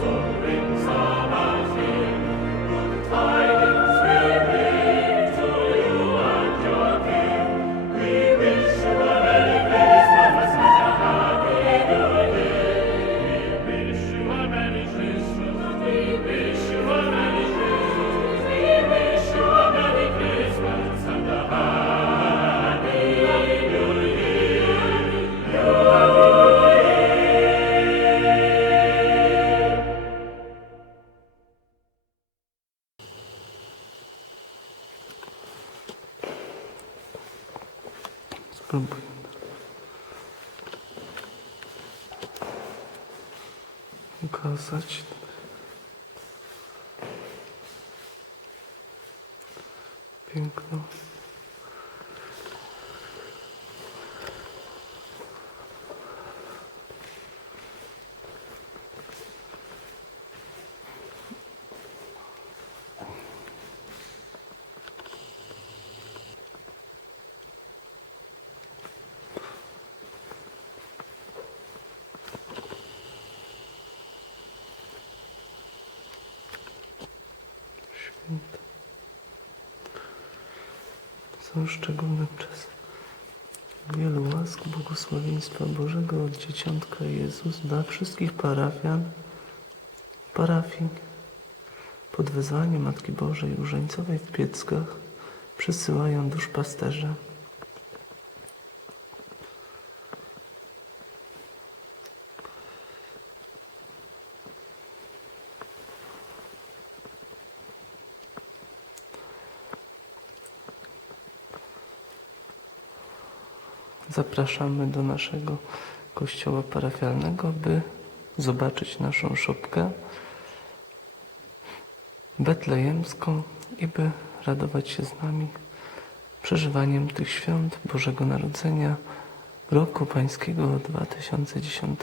So Казачный. Piękno. Są szczególnym czasem. Wielu łask błogosławieństwa Bożego od Dzieciątka Jezus dla wszystkich parafian, parafii pod wezwaniem Matki Bożej Różańcowej w Pieckach przysyłają duszpasterze. Zapraszamy do naszego kościoła parafialnego, by zobaczyć naszą szopkę betlejemską i by radować się z nami przeżywaniem tych świąt Bożego Narodzenia roku Pańskiego 2010.